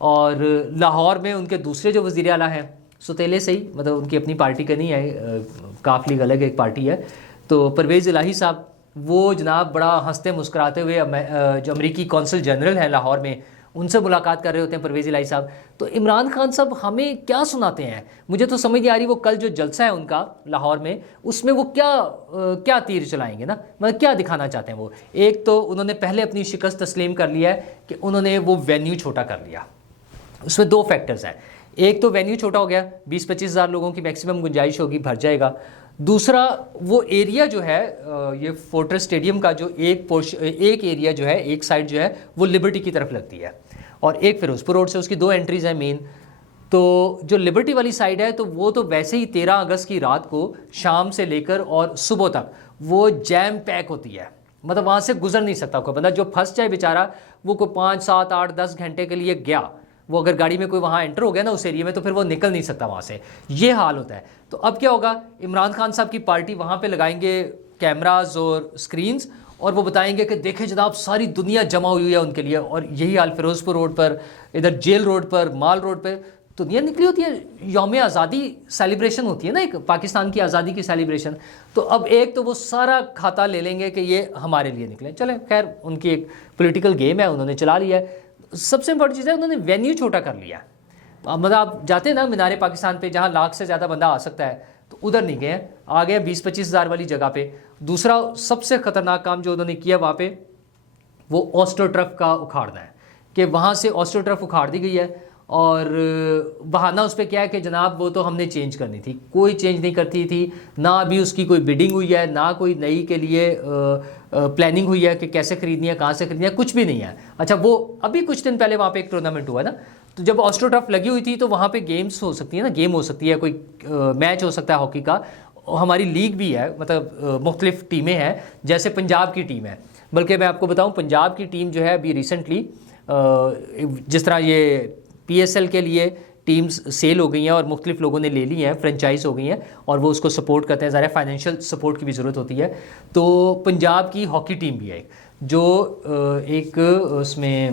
اور لاہور میں ان کے دوسرے جو وزیر اعلیٰ ہیں ستیلے سے ہی، مطلب ان کی اپنی پارٹی کا نہیں ہے، کاف لیگ الگ ایک پارٹی ہے، تو پرویز الہی صاحب وہ جناب بڑا ہنستے مسکراتے ہوئے جو امریکی کونسل جنرل ہیں لاہور میں ان سے ملاقات کر رہے ہوتے ہیں پرویز الہی صاحب. تو عمران خان صاحب ہمیں کیا سناتے ہیں؟ مجھے تو سمجھ نہیں آ رہی وہ کل جو جلسہ ہے ان کا لاہور میں اس میں وہ کیا تیر چلائیں گے نا، مطلب کیا دکھانا چاہتے ہیں وہ. ایک تو انہوں نے پہلے اپنی شکست تسلیم کر لیا ہے کہ انہوں نے وہ وینیو چھوٹا کر لیا. اس میں دو فیکٹرز ہیں، ایک تو وینیو چھوٹا ہو گیا، 20-25 ہزار لوگوں کی میکسیمم گنجائش ہوگی، بھر جائے گا. دوسرا وہ ایریا جو ہے یہ فورٹریس اسٹیڈیم کا جو ایک ایریا جو ہے ایک سائڈ جو ہے وہ لبرٹی کی طرف لگتی ہے اور ایک فیروز پور روڈ سے، اس کی 2 انٹریز ہیں مین. تو جو لبرٹی والی سائڈ ہے تو وہ تو ویسے ہی 13 اگست کی رات کو شام سے لے کر اور صبح تک وہ جیم پیک ہوتی ہے، مطلب وہاں سے گزر نہیں سکتا کوئی بندہ. جو پھنس جائے بیچارہ وہ کوئی 5 7 8 10 گھنٹے کے لیے گیا، وہ اگر گاڑی میں کوئی وہاں انٹر ہو گیا نا اس ایریے میں تو پھر وہ نکل نہیں سکتا وہاں سے، یہ حال ہوتا ہے. تو اب کیا ہوگا، عمران خان صاحب کی پارٹی وہاں پہ لگائیں گے کیمراز اور سکرینز اور وہ بتائیں گے کہ دیکھیں جناب ساری دنیا جمع ہوئی ہے ان کے لیے. اور یہی حال فیروز پور روڈ پر، ادھر جیل روڈ پر، مال روڈ پہ دنیا نکلی ہوتی ہے. یوم آزادی سیلیبریشن ہوتی ہے نا ایک پاکستان کی آزادی کی سیلیبریشن. تو اب ایک تو وہ سارا کھاتا لے لیں گے کہ یہ ہمارے لیے نکلے. چلیں خیر ان کی ایک پولیٹیکل گیم ہے، انہوں نے چلا لیا ہے. سب سے امپورٹنٹ چیز ہے انہوں نے وینیو چھوٹا کر لیا. مطلب آپ جاتے ہیں نا مینار پاکستان پہ جہاں لاکھ سے زیادہ بندہ آ سکتا ہے، تو ادھر نہیں گئے، آ گئے 20-25 ہزار والی جگہ پہ. دوسرا سب سے خطرناک کام جو انہوں نے کیا وہاں پہ وہ آسٹرو ٹرف کا اکھاڑنا ہے کہ وہاں سے آسٹرو ٹرف اکھاڑ دی گئی ہے. اور بہانہ اس پہ کیا ہے کہ جناب وہ تو ہم نے چینج کرنی تھی، کوئی چینج نہیں کرتی تھی، نہ ابھی اس کی کوئی بیڈنگ ہوئی ہے، نہ کوئی نئی کے لیے پلاننگ ہوئی ہے کہ کیسے خریدنی ہے، کہاں سے خریدنی ہے، کچھ بھی نہیں ہے. اچھا وہ ابھی کچھ دن پہلے وہاں پہ ایک ٹورنامنٹ ہوا ہے نا، تو جب آسٹرو ٹرف لگی ہوئی تھی تو وہاں پہ گیمز ہو سکتی ہیں نا، گیم ہو سکتی ہے، کوئی میچ ہو سکتا ہے ہاکی کا. ہماری لیگ بھی ہے، مطلب مختلف ٹیمیں ہیں، جیسے پنجاب کی ٹیم ہے. بلکہ میں آپ کو بتاؤں پنجاب کی ٹیم جو ہے ابھی ریسنٹلی جس طرح یہ PSL کے لیے ٹیمز سیل ہو گئی ہیں اور مختلف لوگوں نے لے لی ہیں، فرینچائز ہو گئی ہیں اور وہ اس کو سپورٹ کرتے ہیں، ظاہر فائنینشیل سپورٹ کی بھی ضرورت ہوتی ہے. تو پنجاب کی ہاکی ٹیم بھی ہے جو ایک اس میں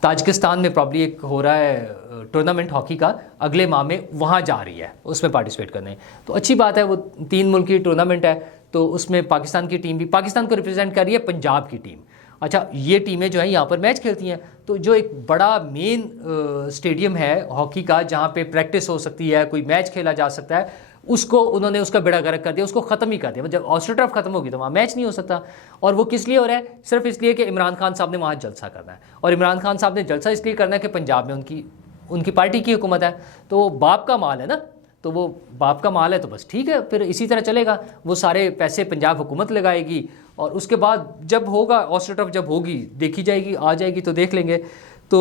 تاجکستان میں پرابلی ایک ہو رہا ہے ٹورنامنٹ ہاکی کا اگلے ماہ میں، وہاں جا رہی ہے اس میں پارٹیسپیٹ کرنے. تو اچھی بات ہے، وہ 3 ملک کی ٹورنامنٹ ہے تو اس میں پاکستان کی ٹیم بھی پاکستان کو ریپرزینٹ کر رہی ہے، پنجاب کی ٹیم. اچھا یہ ٹیمیں جو ہیں یہاں پر میچ کھیلتی ہیں، تو جو ایک بڑا مین اسٹیڈیم ہے ہاکی کا جہاں پہ پریکٹس ہو سکتی ہے، کوئی میچ کھیلا جا سکتا ہے، اس کو انہوں نے اس کا بیڑا غرق کر دیا، اس کو ختم ہی کر دیا. جب آسٹرو ٹرف ختم ہوگی تو وہاں میچ نہیں ہو سکتا. اور وہ کس لیے ہو رہا ہے؟ صرف اس لیے کہ عمران خان صاحب نے وہاں جلسہ کرنا ہے. اور عمران خان صاحب نے جلسہ اس لیے کرنا ہے کہ پنجاب میں ان کی پارٹی کی حکومت ہے، تو وہ باپ کا مال ہے نا، تو وہ باپ کا مال ہے تو بس ٹھیک ہے، پھر اسی طرح چلے گا. وہ سارے پیسے پنجاب حکومت لگائے گی اور اس کے بعد جب ہوگا آسٹرو ٹرف جب ہوگی دیکھی جائے گی، آ جائے گی تو دیکھ لیں گے. تو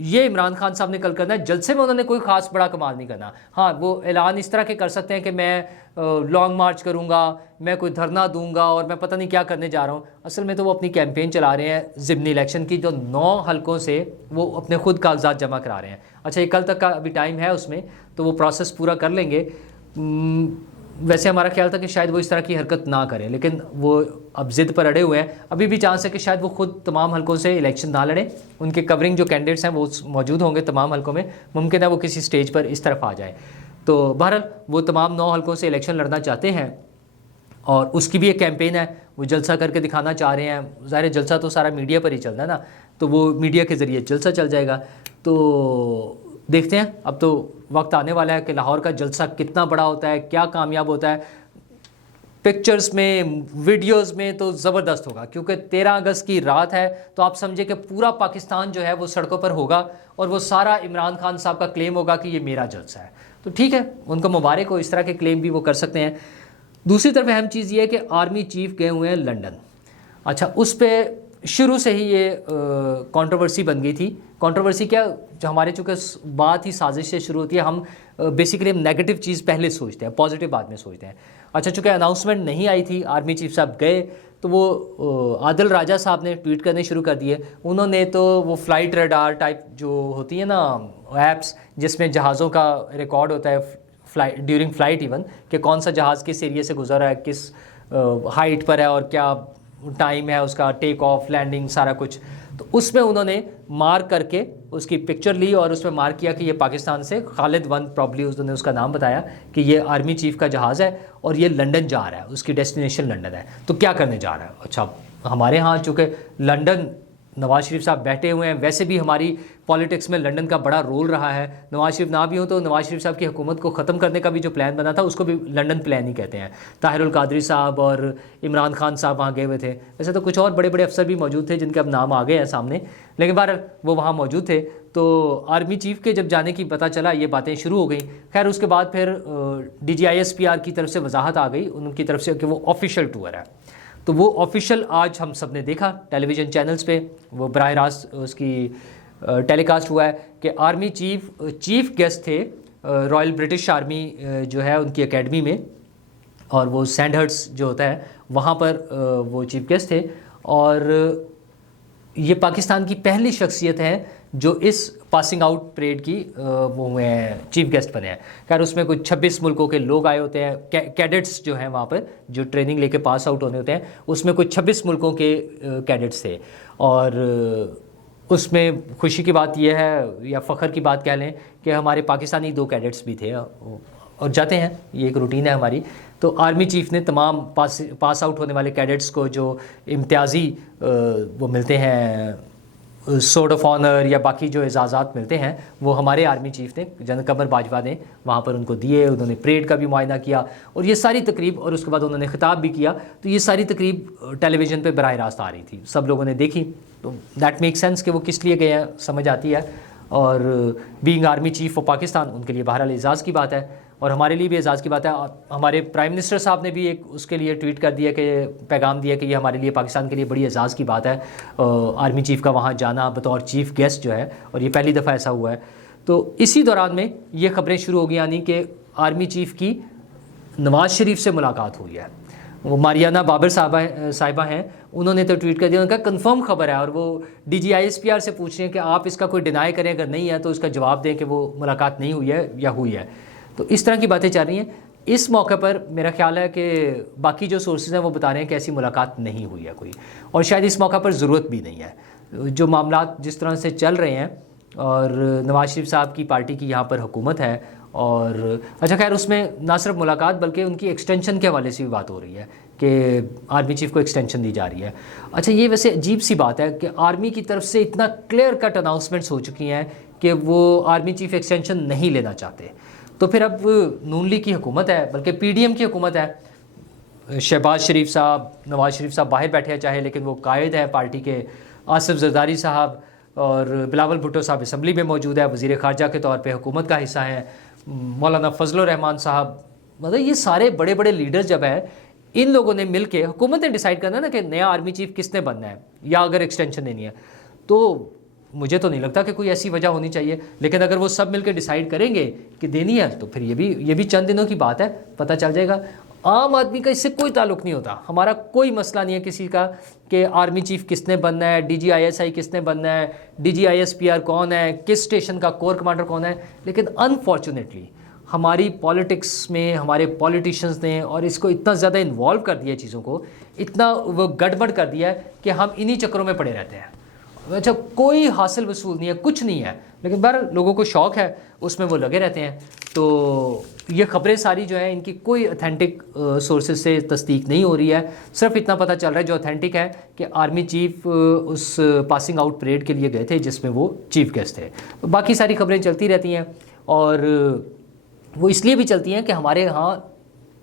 یہ عمران خان صاحب نے کل کرنا ہے. جلسے میں انہوں نے کوئی خاص بڑا کمال نہیں کرنا. ہاں وہ اعلان اس طرح کے کر سکتے ہیں کہ میں لانگ مارچ کروں گا، میں کوئی دھرنا دوں گا اور میں پتہ نہیں کیا کرنے جا رہا ہوں. اصل میں تو وہ اپنی کیمپین چلا رہے ہیں ضمنی الیکشن کی، جو 9 حلقوں سے وہ اپنے خود کاغذات جمع کرا رہے ہیں. اچھا یہ کل تک کا ابھی ٹائم ہے اس میں، تو وہ پروسیس پورا کر لیں گے. ویسے ہمارا خیال تھا کہ شاید وہ اس طرح کی حرکت نہ کریں، لیکن وہ اب ضد پر اڑے ہوئے ہیں. ابھی بھی چانس ہے کہ شاید وہ خود تمام حلقوں سے الیکشن نہ لڑیں. ان کے کورنگ جو کینڈیڈیٹس ہیں وہ موجود ہوں گے تمام حلقوں میں، ممکن ہے وہ کسی سٹیج پر اس طرف آ جائیں. تو بہرحال وہ تمام 9 حلقوں سے الیکشن لڑنا چاہتے ہیں اور اس کی بھی ایک کیمپین ہے، وہ جلسہ کر کے دکھانا چاہ رہے ہیں. ظاہر جلسہ تو سارا میڈیا پر ہی چلتا ہے نا، تو وہ میڈیا کے ذریعے جلسہ چل جائے گا. تو دیکھتے ہیں، اب تو وقت آنے والا ہے کہ لاہور کا جلسہ کتنا بڑا ہوتا ہے، کیا کامیاب ہوتا ہے. پکچرز میں، ویڈیوز میں تو زبردست ہوگا، کیونکہ 13 اگست کی رات ہے تو آپ سمجھے کہ پورا پاکستان جو ہے وہ سڑکوں پر ہوگا اور وہ سارا عمران خان صاحب کا کلیم ہوگا کہ یہ میرا جلسہ ہے. تو ٹھیک ہے، ان کو مبارک ہو، اس طرح کے کلیم بھی وہ کر سکتے ہیں. دوسری طرف اہم چیز یہ ہے کہ آرمی چیف گئے ہوئے ہیں لنڈن. اچھا اس پہ شروع سے ہی یہ کنٹروورسی بن گئی تھی. کنٹروورسی کیا، جو ہمارے چونکہ بات ہی سازش سے شروع ہوتی ہے، ہم بیسیکلی ہم نیگیٹو چیز پہلے سوچتے ہیں، پازیٹیو بعد میں سوچتے ہیں. اچھا چونکہ اناؤنسمنٹ نہیں آئی تھی، آرمی چیف صاحب گئے تو وہ عادل راجہ صاحب نے ٹویٹ کرنے شروع کر دیے. انہوں نے تو وہ فلائٹ ریڈار ٹائپ جو ہوتی ہے نا ایپس جس میں جہازوں کا ریکارڈ ہوتا ہے ڈیورنگ فلائٹ ایون، کہ کون سا جہاز کس ایریے سے گزر رہا ہے، کس ہائٹ پر ہے اور کیا ٹائم ہے اس کا، ٹیک آف، لینڈنگ، سارا کچھ. تو اس میں انہوں نے مارک کر کے اس کی پکچر لی اور اس میں مارک کیا کہ یہ پاکستان سے خالد 1 پرابلی انہوں نے اس کا نام بتایا کہ یہ آرمی چیف کا جہاز ہے اور یہ لنڈن جا رہا ہے، اس کی ڈیسٹینیشن لنڈن ہے، تو کیا کرنے جا رہا ہے؟ اچھا ہمارے ہاں چونکہ لنڈن نواز شریف صاحب بیٹھے ہوئے ہیں، ویسے بھی ہماری پالیٹکس میں لنڈن کا بڑا رول رہا ہے، نواز شریف نہ بھی ہوں تو نواز شریف صاحب کی حکومت کو ختم کرنے کا بھی جو پلان بنا تھا اس کو بھی لنڈن پلان ہی کہتے ہیں۔ طاہر القادری صاحب اور عمران خان صاحب وہاں گئے ہوئے تھے، ویسے تو کچھ اور بڑے بڑے افسر بھی موجود تھے جن کے اب نام آ گئے ہیں سامنے، لیکن بہرحال وہ وہاں موجود تھے۔ تو آرمی چیف کے جب جانے کی پتہ چلا یہ باتیں شروع ہو گئیں۔ خیر اس کے بعد پھر DGISPR کی طرف سے وضاحت آ گئی ان کی طرف سے کہ وہ آفیشیل ٹور ہے، تو وہ آفیشیل آج ہم سب نے دیکھا ٹیلی ویژن چینلز پہ، وہ براہ راست اس کی ٹیلی کاسٹ ہوا ہے کہ آرمی چیف گیسٹ تھے رائل برٹش آرمی جو ہے ان کی اکیڈمی میں، اور وہ سینڈ جو ہوتا ہے وہاں پر وہ چیف گیسٹ تھے، اور یہ پاکستان کی پہلی شخصیت ہے جو اس پاسنگ آؤٹ پریڈ کی وہ ہوئے ہیں چیف گیسٹ بنے ہیں۔ خیر اس میں کچھ 26 ملکوں کے لوگ آئے ہوتے ہیں، کیڈٹس جو ہیں وہاں پر جو ٹریننگ لے کے پاس آؤٹ ہونے ہوتے ہیں، اس میں کچھ 26 ملکوں کے کیڈٹس تھے، اور اس میں خوشی کی بات یہ ہے یا فخر کی بات کہہ لیں کہ ہمارے پاکستانی 2 کیڈٹس بھی تھے اور جاتے ہیں، یہ ایک روٹین ہے ہماری۔ تو آرمی چیف نے تمام پاس آؤٹ ہونے والے کیڈٹس کو جو امتیازی وہ ملتے ہیں سورڈ آف آنر یا باقی جو اعزازات ملتے ہیں وہ ہمارے آرمی چیف نے جنرل قمر باجوہ نے وہاں پر ان کو دیے، انہوں نے پریڈ کا بھی معائنہ کیا اور یہ ساری تقریب، اور اس کے بعد انہوں نے خطاب بھی کیا، تو یہ ساری تقریب ٹیلی ویژن پہ براہ راست آ رہی تھی، سب لوگوں نے دیکھی، تو دیٹ میک سینس کہ وہ کس لیے گئے ہیں سمجھ آتی ہے، اور being army chief of Pakistan ان کے لیے بہرحال اعزاز کی بات ہے، اور ہمارے لیے بھی اعزاز کی بات ہے۔ ہمارے پرائم منسٹر صاحب نے بھی ایک اس کے لیے ٹویٹ کر دیا کہ پیغام دیا کہ یہ ہمارے لیے پاکستان کے لیے بڑی اعزاز کی بات ہے آرمی چیف کا وہاں جانا بطور چیف گیسٹ جو ہے، اور یہ پہلی دفعہ ایسا ہوا ہے۔ تو اسی دوران میں یہ خبریں شروع ہو گئی، یعنی کہ آرمی چیف کی نواز شریف سے ملاقات ہوئی ہے۔ وہ ماریانہ بابر صاحبہ ہیں، انہوں نے تو ٹویٹ کر دیا، ان کا کنفرم خبر ہے، اور وہ DGISPR سے پوچھ رہے ہیں کہ آپ اس کا کوئی ڈینائی کریں، اگر نہیں ہے تو اس کا جواب دیں کہ وہ ملاقات نہیں ہوئی ہے یا ہوئی ہے۔ تو اس طرح کی باتیں چل رہی ہیں۔ اس موقع پر میرا خیال ہے کہ باقی جو سورسز ہیں وہ بتا رہے ہیں کہ ایسی ملاقات نہیں ہوئی ہے کوئی، اور شاید اس موقع پر ضرورت بھی نہیں ہے۔ جو معاملات جس طرح سے چل رہے ہیں، اور نواز شریف صاحب کی پارٹی کی یہاں پر حکومت ہے، اور اچھا خیر اس میں نہ صرف ملاقات بلکہ ان کی ایکسٹینشن کے حوالے سے بھی بات ہو رہی ہے کہ آرمی چیف کو ایکسٹینشن دی جا رہی ہے۔ اچھا یہ ویسے عجیب سی بات ہے کہ آرمی کی طرف سے اتنا کلیئر کٹ اناؤنسمنٹس ہو چکی ہیں کہ وہ آرمی چیف ایکسٹینشن نہیں لینا چاہتے، تو پھر اب نون لیگ کی حکومت ہے، بلکہ PDM کی حکومت ہے، شہباز شریف صاحب، نواز شریف صاحب باہر بیٹھے چاہے، لیکن وہ قائد ہے پارٹی کے، آصف زرداری صاحب اور بلاول بھٹو صاحب اسمبلی میں موجود ہے، وزیر خارجہ کے طور پہ حکومت کا حصہ ہیں، مولانا فضل الرحمان صاحب، مطلب یہ سارے بڑے بڑے لیڈرز جب ہیں، ان لوگوں نے مل کے حکومت نے ڈیسائیڈ کرنا ہے نا کہ نیا آرمی چیف کس نے بننا ہے یا اگر ایکسٹینشن دینی ہے، تو مجھے تو نہیں لگتا کہ کوئی ایسی وجہ ہونی چاہیے، لیکن اگر وہ سب مل کے ڈیسائیڈ کریں گے کہ دینی ہے تو پھر یہ بھی چند دنوں کی بات ہے، پتہ چل جائے گا۔ عام آدمی کا اس سے کوئی تعلق نہیں ہوتا، ہمارا کوئی مسئلہ نہیں ہے کسی کا کہ آرمی چیف کس نے بننا ہے، DGISI کس نے بننا ہے، DGISPR کون ہے، کس اسٹیشن کا کور کمانڈر کون ہے، لیکن انفارچونیٹلی ہماری پالیٹکس میں ہمارے پولیٹیشنز نے اور اس کو اتنا زیادہ انوالو کر دیا چیزوں کو، اتنا وہ گڑبڑ کر دیا ہے کہ ہم انہی چکروں میں پڑے رہتے ہیں۔ اچھا کوئی حاصل وصول نہیں ہے، کچھ نہیں ہے، لیکن بہرحال لوگوں کو شوق ہے، اس میں وہ لگے رہتے ہیں۔ تو یہ خبریں ساری جو ہیں ان کی کوئی اتھینٹک سورسز سے تصدیق نہیں ہو رہی ہے، صرف اتنا پتہ چل رہا ہے جو اتھینٹک ہے کہ آرمی چیف اس پاسنگ آؤٹ پریڈ کے لیے گئے تھے جس میں وہ چیف گیسٹ تھے۔ باقی ساری خبریں چلتی رہتی ہیں، اور وہ اس لیے بھی چلتی ہیں کہ ہمارے ہاں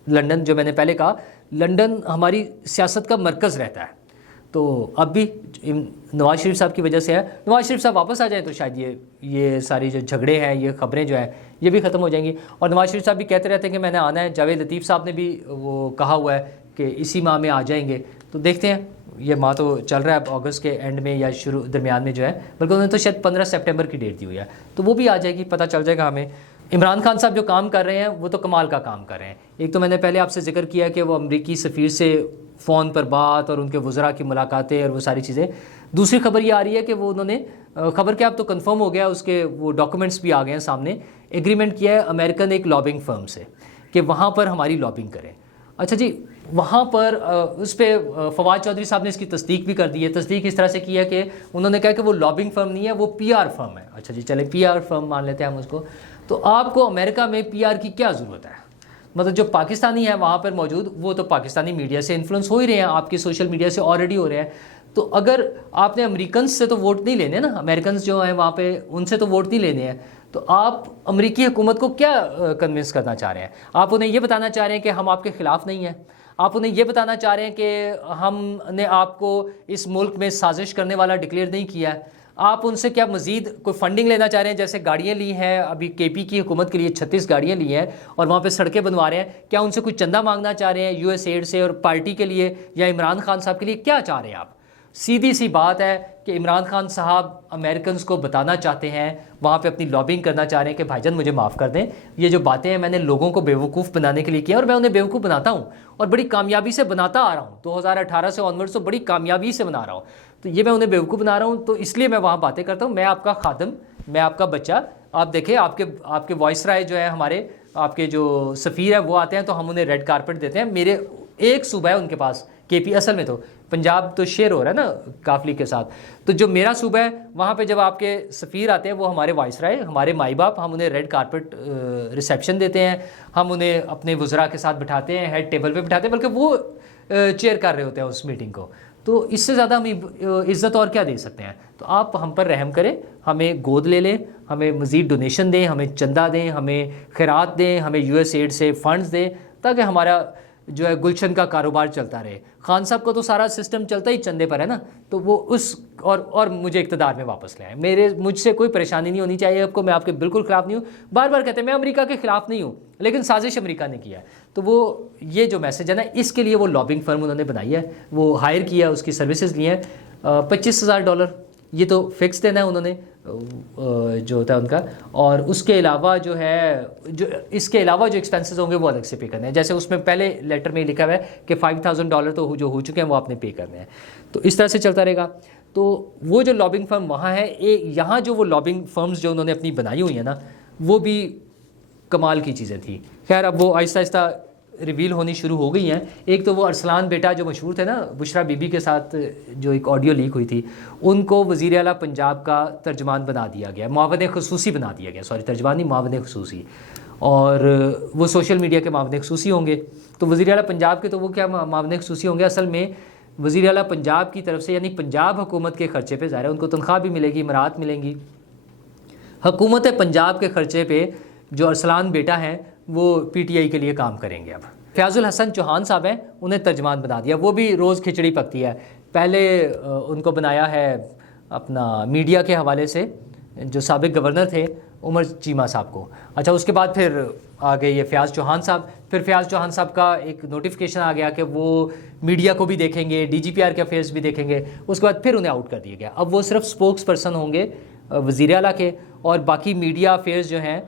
لنڈن، جو میں نے پہلے کہا، لنڈن ہماری سیاست کا مرکز رہتا ہے، تو اب بھی نواز شریف صاحب کی وجہ سے ہے۔ نواز شریف صاحب واپس آ جائیں تو شاید یہ ساری جو جھگڑے ہیں، یہ خبریں جو ہیں یہ بھی ختم ہو جائیں گی، اور نواز شریف صاحب بھی کہتے رہتے ہیں کہ میں نے آنا ہے۔ جاوید لطیف صاحب نے بھی وہ کہا ہوا ہے کہ اسی ماہ میں آ جائیں گے، تو دیکھتے ہیں، یہ ماہ تو چل رہا ہے، اب اگست کے اینڈ میں یا شروع درمیان میں جو ہے، بلکہ انہوں نے تو شاید 15 سپٹمبر کی ڈیٹ دی ہوئی ہے، تو وہ بھی آ جائے گی، پتہ چل جائے گا ہمیں۔ عمران خان صاحب جو کام کر رہے ہیں وہ تو کمال کا کام کر رہے ہیں۔ ایک تو میں نے پہلے آپ سے ذکر کیا کہ وہ امریکی سفیر سے فون پر بات اور ان کے وزراء کی ملاقاتیں اور وہ ساری چیزیں۔ دوسری خبر یہ آ رہی ہے کہ وہ انہوں نے خبر کیا اب تو کنفرم ہو گیا، اس کے وہ ڈاکومنٹس بھی آ گئے ہیں سامنے، ایگریمنٹ کیا ہے امریکن ایک لابنگ فرم سے کہ وہاں پر ہماری لابنگ کریں۔ اچھا جی، وہاں پر اس پہ فواد چودھری صاحب نے اس کی تصدیق بھی کر دی ہے. تصدیق اس طرح سے کی ہے کہ انہوں نے کہا کہ وہ لابنگ فرم نہیں ہے, وہ پی آر فرم ہے. اچھا جی چلے پی آر فرم مان لیتے ہیں ہم اس کو. تو آپ کو امریکہ میں پی آر کی کیا ضرورت ہے؟ مطلب جو پاکستانی ہیں وہاں پر موجود, وہ تو پاکستانی میڈیا سے انفلوئنس ہو ہی رہے ہیں, آپ کی سوشل میڈیا سے آلریڈی ہو رہے ہیں. تو اگر آپ نے امریکنز سے تو ووٹ نہیں لینے نا, امریکنز جو ہیں وہاں پہ ان سے تو ووٹ نہیں لینے ہیں, تو آپ امریکی حکومت کو کیا کنونس کرنا چاہ رہے ہیں؟ آپ انہیں یہ بتانا چاہ رہے ہیں کہ ہم آپ کے خلاف نہیں ہیں؟ آپ انہیں یہ بتانا چاہ رہے ہیں کہ ہم نے آپ کو اس ملک میں سازش کرنے والا ڈکلیئر نہیں کیا ہے؟ آپ ان سے کیا مزید کوئی فنڈنگ لینا چاہ رہے ہیں؟ جیسے گاڑیاں لی ہیں ابھی کے پی کی حکومت کے لیے 36 گاڑیاں لی ہیں اور وہاں پہ سڑکیں بنوا رہے ہیں, کیا ان سے کوئی چندہ مانگنا چاہ رہے ہیں یو ایس ایڈ سے اور پارٹی کے لیے یا عمران خان صاحب کے لیے کیا چاہ رہے ہیں آپ؟ سیدھی سی بات ہے کہ عمران خان صاحب امریکنز کو بتانا چاہتے ہیں, وہاں پہ اپنی لابنگ کرنا چاہ رہے ہیں کہ بھائی جان مجھے معاف کر دیں, یہ جو باتیں ہیں میں نے لوگوں کو بیوقوف بنانے کے لیے کیا اور میں انہیں بیوقوف بناتا ہوں اور بڑی کامیابی سے بناتا آ رہا ہوں. 2018 سے آنورڈ تو بڑی کامیابی سے بنا رہا ہوں, تو یہ میں انہیں بیوقوف بنا رہا ہوں, تو اس لیے میں وہاں باتیں کرتا ہوں. میں آپ کا خادم, میں آپ کا بچہ. آپ دیکھیں آپ کے وائس رائے جو ہے ہمارے, آپ کے جو سفیر ہیں وہ آتے ہیں تو ہم انہیں ریڈ کارپٹ دیتے ہیں. میرے ایک صوبہ ہے ان کے پاس کے پی, اصل میں تو پنجاب تو شیئر ہو رہا ہے نا کافلی کے ساتھ, تو جو میرا صوبہ ہے وہاں پہ جب آپ کے سفیر آتے ہیں وہ ہمارے وائس رائے, ہمارے مائی باپ, ہم انہیں ریڈ کارپٹ ریسیپشن دیتے ہیں, ہم انہیں اپنے وزراء کے ساتھ بٹھاتے ہیں, ہیڈ ٹیبل پہ بٹھاتے ہیں, بلکہ وہ چیئر کر رہے ہوتے ہیں اس میٹنگ کو. تو اس سے زیادہ ہم عزت اور کیا دے سکتے ہیں؟ تو آپ ہم پر رحم کریں, ہمیں گود لے لیں, ہمیں مزید ڈونیشن دیں, ہمیں چندہ دیں, ہمیں خیرات دیں, ہمیں یو ایس ایڈ سے فنڈز دیں, تاکہ ہمارا جو ہے گلشن کا کاروبار چلتا رہے. خان صاحب کو تو سارا سسٹم چلتا ہی چندے پر ہے نا, تو وہ اس اور مجھے اقتدار میں واپس لے آئیں. مجھ سے کوئی پریشانی نہیں ہونی چاہیے آپ کو, میں آپ کے بالکل خلاف نہیں ہوں. بار بار کہتے ہیں میں امریکہ کے خلاف نہیں ہوں, لیکن سازش امریکہ نے کیا ہے. تو وہ یہ جو میسج ہے نا, اس کے لیے وہ لابنگ فرم انہوں نے بنائی ہے, وہ ہائر کیا, اس کی سروسز لی ہیں. $25,000 یہ تو فکس دینا ہے انہوں نے جو ہوتا ہے ان کا, اور اس کے علاوہ جو ہے اس کے علاوہ جو ایکسپینسز ہوں گے وہ الگ سے پے کرنے ہیں. جیسے اس میں پہلے لیٹر میں لکھا ہوا ہے کہ $5,000 تو جو ہو چکے ہیں وہ آپ نے پے کرنے ہیں. تو اس طرح سے چلتا رہے گا. تو وہ جو لابنگ فرم وہاں ہے, یہاں جو وہ لابنگ فرمز جو انہوں نے اپنی بنائی ہوئی ہیں نا, وہ بھی کمال کی چیزیں تھیں. خیر اب وہ آہستہ آہستہ ریویل ہونی شروع ہو گئی ہیں. ایک تو وہ ارسلان بیٹا جو مشہور تھے نا بشرا بی بی کے ساتھ جو ایک آڈیو لیک ہوئی تھی, ان کو وزیر اعلیٰ پنجاب کا ترجمان بنا دیا گیا, معاون خصوصی بنا دیا گیا, سوری ترجمان نہیں معاون خصوصی, اور وہ سوشل میڈیا کے معاون خصوصی ہوں گے. تو وزیر اعلیٰ پنجاب کے تو وہ کیا معاون خصوصی ہوں گے, اصل میں وزیر اعلیٰ پنجاب کی طرف سے, یعنی پنجاب حکومت کے خرچے پہ, ظاہر ہے ان کو تنخواہ بھی ملے گی, امارات ملیں گی. حکومت پنجاب کے خرچے پہ جو ارسلان بیٹا ہیں وہ پی ٹی آئی کے لیے کام کریں گے. اب فیاض الحسن چوہان صاحب ہیں, انہیں ترجمان بنا دیا. وہ بھی روز کھچڑی پکتی ہے. پہلے ان کو بنایا ہے اپنا میڈیا کے حوالے سے, جو سابق گورنر تھے عمر چیمہ صاحب کو. اچھا اس کے بعد پھر آ گئے یہ فیاض چوہان صاحب. پھر فیاض چوہان صاحب کا ایک نوٹیفیکیشن آ گیا کہ وہ میڈیا کو بھی دیکھیں گے, ڈی جی پی آر کے افیئرس بھی دیکھیں گے. اس کے بعد پھر انہیں آؤٹ کر دیا گیا. اب وہ صرف اسپوکس پرسن ہوں گے وزیر اعلیٰ کے, اور باقی میڈیا افیئرس جو ہیں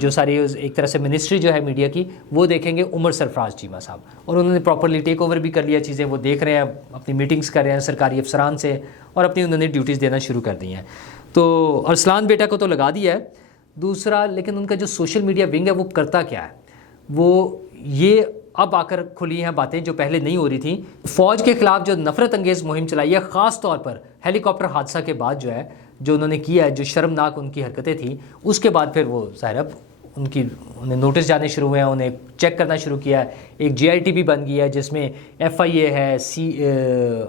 جو ساری ایک طرح سے منسٹری جو ہے میڈیا کی, وہ دیکھیں گے عمر سرفراز چیمہ صاحب. اور انہوں نے پراپرلی ٹیک اوور بھی کر لیا چیزیں, وہ دیکھ رہے ہیں, اپنی میٹنگز کر رہے ہیں سرکاری افسران سے, اور اپنی انہوں نے ڈیوٹیز دینا شروع کر دی ہیں. تو ارسلان بیٹا کو تو لگا دیا ہے. دوسرا لیکن ان کا جو سوشل میڈیا ونگ ہے وہ کرتا کیا ہے, وہ یہ اب آ کر کھلی ہیں باتیں جو پہلے نہیں ہو رہی تھیں. فوج کے خلاف جو نفرت انگیز مہم چلائی ہے, خاص طور پر ہیلی کاپٹر حادثہ کے بعد جو انہوں نے کیا ہے, جو شرمناک ان کی حرکتیں تھیں, اس کے بعد پھر وہ ظاہر اب انہیں نوٹس جانے شروع ہوئے ہیں, انہیں چیک کرنا شروع کیا ہے. ایک جی آئی ٹی بھی بن گیا ہے جس میں ایف آئی اے ہے,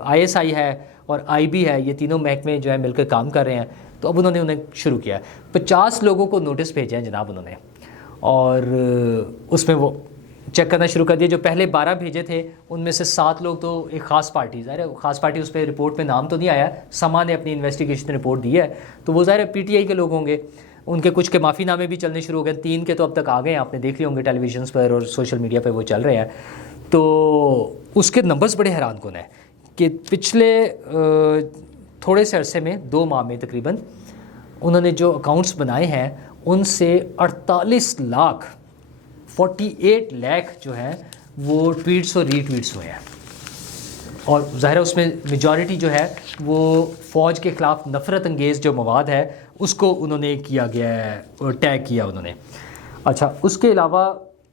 آئی ایس آئی ہے اور آئی بی ہے, یہ تینوں محکمے جو ہے مل کر کام کر رہے ہیں. تو اب انہوں نے انہیں شروع کیا ہے. 50 لوگوں کو نوٹس بھیجے ہیں جناب انہوں نے, اور اس میں وہ چیک کرنا شروع کر دیا. جو پہلے 12 بھیجے تھے ان میں سے 7 لوگ تو ایک خاص پارٹی, ظاہر ہے خاص پارٹی اس پہ رپورٹ میں نام تو نہیں آیا, سما نے اپنی انویسٹیگیشن رپورٹ دی ہے, تو وہ ظاہر ہے پی ٹی آئی کے لوگ ہوں گے. ان کے کچھ کے معافی نامے بھی چلنے شروع ہو گئے. 3 کے تو اب تک آ گئے ہیں, آپ نے دیکھ لیے ہوں گے ٹیلی ویژنس پر اور سوشل میڈیا پہ وہ چل رہے ہیں. تو اس کے نمبرز بڑے حیران کن ہیں کہ پچھلے تھوڑے سے عرصے میں 2 ماہ میں تقریباً انہوں نے جو اکاؤنٹس بنائے ہیں ان سے 48 لاکھ جو ہے وہ ٹویٹس اور ری ٹویٹس ہوئے ہیں. اور ظاہر ہے اس میں میجورٹی جو ہے وہ فوج کے خلاف نفرت انگیز جو مواد ہے اس کو انہوں نے کیا گیا ہے, ٹیگ کیا انہوں نے. اچھا اس کے علاوہ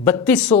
3200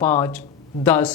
5 10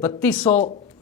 3200